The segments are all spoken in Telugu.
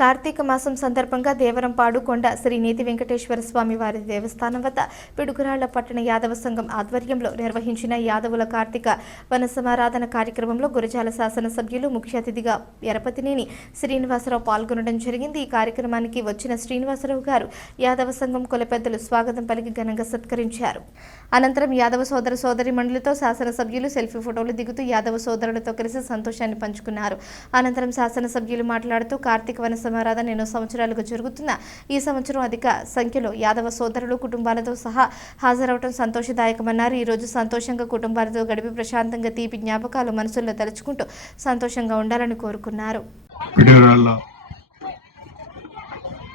కార్తీక మాసం సందర్భంగా దేవరంపాడు కొండ శ్రీ నీతి వెంకటేశ్వర స్వామి వారి దేవస్థానం వద్ద పిడుగురాళ్ళ పట్టణ యాదవ సంఘం ఆధ్వర్యంలో నిర్వహించిన యాదవుల కార్తీక వన సమారాధన కార్యక్రమంలో గురజాల శాసనసభ్యులు ముఖ్య అతిథిగా ఎరపతినేని శ్రీనివాసరావు పాల్గొనడం జరిగింది. ఈ కార్యక్రమానికి వచ్చిన శ్రీనివాసరావు గారు యాదవ సంఘం కులపెద్దలు స్వాగతం పలికి ఘనంగా సత్కరించారు. అనంతరం యాదవ సోదర సోదరి మండలితో శాసనసభ్యులు సెల్ఫీ ఫోటోలు దిగుతూ యాదవ సోదరులతో కలిసి సంతోషాన్ని పంచుకున్నారు. అనంతరం శాసనసభ్యులు మాట్లాడుతూ కార్తీక వన సమారాధన ఎన్నో సంవత్సరాలుగా జరుగుతున్న ఈ సంవత్సరం అధిక సంఖ్యలో యాదవ సోదరులు కుటుంబాలతో సహా హాజరవడం సంతోషదాయకమన్నారు. ఈరోజు సంతోషంగా కుటుంబాలతో గడిపి ప్రశాంతంగా తీపి జ్ఞాపకాలు మనసుల్లో తలుచుకుంటూ సంతోషంగా ఉండాలని కోరుకున్నారు.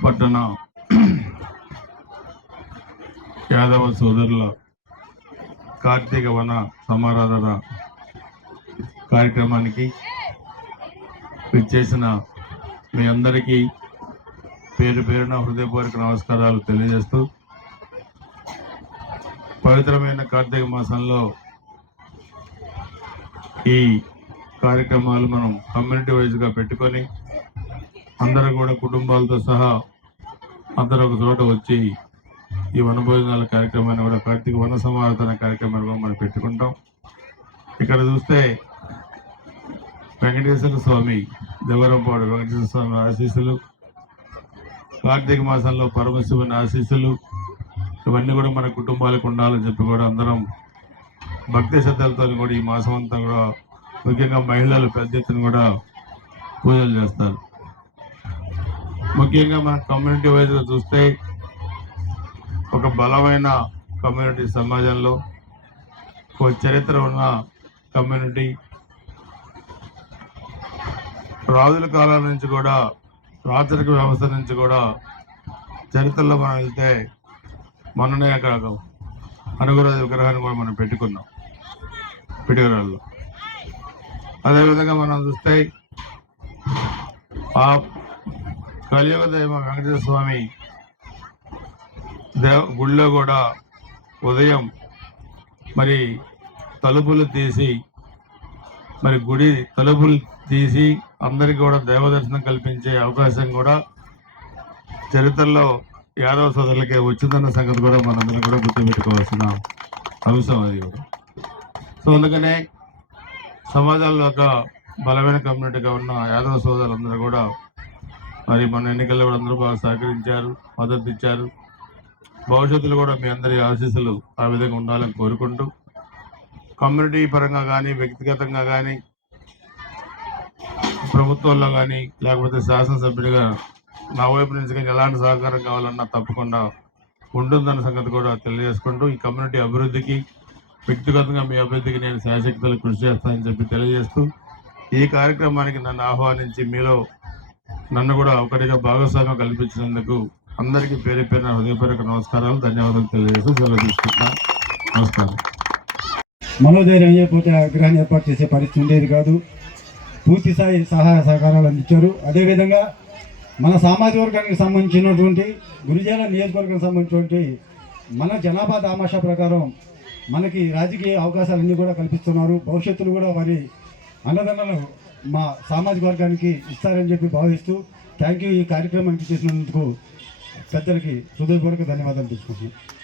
పట్టణ యాదవ సోదరుల కార్తీక వన సమారాధన కార్యక్రమానికి విచ్చేసిన మీ అందరికీ పేరు పేరున హృదయపూర్వక నమస్కారాలు తెలియజేస్తూ పవిత్రమైన కార్తీక మాసంలో ఈ కార్యక్రమాలు మనం కమ్యూనిటీ వైజ్గా పెట్టుకొని అందరూ కూడా కుటుంబాలతో సహా అందరూ ఒక చోట వచ్చి ఈ వనభోజనాల కార్యక్రమాన్ని కూడా కార్తీక వన సమారాధన కార్యక్రమాన్ని కూడా మనం పెట్టుకుంటాం. ఇక్కడ చూస్తే వెంకటేశ్వర స్వామి దేవరంపాడు వెంకటేశ్వర స్వామి ఆశీస్సులు కార్తీక మాసంలో పరమశివుని ఆశీస్సులు ఇవన్నీ కూడా మన కుటుంబాలకు ఉండాలని చెప్పి కూడా అందరం భక్తి శ్రద్ధలతో కూడా ఈ మాసం అంతా కూడా ముఖ్యంగా మహిళలు పెద్ద ఎత్తున కూడా పూజలు చేస్తారు. ముఖ్యంగా మన కమ్యూనిటీ వైజ్గా చూస్తే ఒక బలమైన కమ్యూనిటీ సమాజంలో ఒక చరిత్ర ఉన్న కమ్యూనిటీ రాజుల కాలం నుంచి కూడా రాచరిక వ్యవస్థ నుంచి కూడా చరిత్రలో మనం వెళ్తే మొన్ననే అక్కడ అనుగురాజు విగ్రహాన్ని కూడా మనం పెట్టుకున్నాం పిడిగరాల్లో అదేవిధంగా మనం చూస్తే ఆ కలియుగ దైవ వెంకటేశ్వర స్వామి దేవ గుళ్ళో కూడా ఉదయం మరి తలుపులు తీసి మరి గుడి తలుపులు తీసి అందరికీ కూడా దేవదర్శనం కల్పించే అవకాశం కూడా చరిత్రలో యాదవ సోదరులకే వచ్చిందన్న సంగతి కూడా మనందరం కూడా గుర్తుపెట్టుకోవాల్సిన అంశం అది కూడా. సో అందుకనే సమాజంలో ఒక బలమైన కమ్యూనిటీగా ఉన్న యాదవ సోదరులందరూ కూడా మరి మన ఎన్నికల్లో కూడా అందరూ బాగా సహకరించారు మద్దతు ఇచ్చారు. భవిష్యత్తులో కూడా మీ అందరి ఆశీస్సులు ఆ విధంగా ఉండాలని కోరుకుంటూ కమ్యూనిటీ పరంగా కానీ వ్యక్తిగతంగా కానీ ప్రభుత్వంలో కానీ లేకపోతే శాసనసభ్యుడిగా నా వైపు నుంచి కానీ ఎలాంటి సహకారం కావాలన్నా తప్పకుండా ఉంటుందన్న సంగతి కూడా తెలియజేసుకుంటూ ఈ కమ్యూనిటీ అభివృద్ధికి వ్యక్తిగతంగా మీ అభివృద్ధికి నేను శాశక్తులు కృషి చేస్తానని చెప్పి తెలియజేస్తూ ఈ కార్యక్రమానికి నన్ను ఆహ్వానించి మీలో నన్ను కూడా ఒకటిగా భాగస్వామ్యం కల్పించినందుకు అందరికీ పేరు పేరున హృదయపూర్వక నమస్కారాలు ధన్యవాదాలు తెలియజేస్తూ సెలవు తీసుకుంటున్నాను నమస్కారం. మనోధైర్యం చేయకపోతే ఆ విగ్రహాన్ని ఏర్పాటు చేసే పరిస్థితి ఉండేది కాదు. పూర్తి స్థాయి సహాయ సహకారాలు అందించారు. అదేవిధంగా మన సామాజిక వర్గానికి సంబంధించినటువంటి గురిజాల నియోజకవర్గానికి సంబంధించినటువంటి మన జనాభా దామాషా ప్రకారం మనకి రాజకీయ అవకాశాలన్నీ కూడా కల్పిస్తున్నారు. భవిష్యత్తులో కూడా వారి అన్నదండలు మా సామాజిక వర్గానికి ఇస్తారని చెప్పి భావిస్తూ థ్యాంక్ యూ ఈ కార్యక్రమానికి చేసినందుకు పెద్దలకి హృదయపూర్వక ధన్యవాదాలు తీసుకుంటున్నాను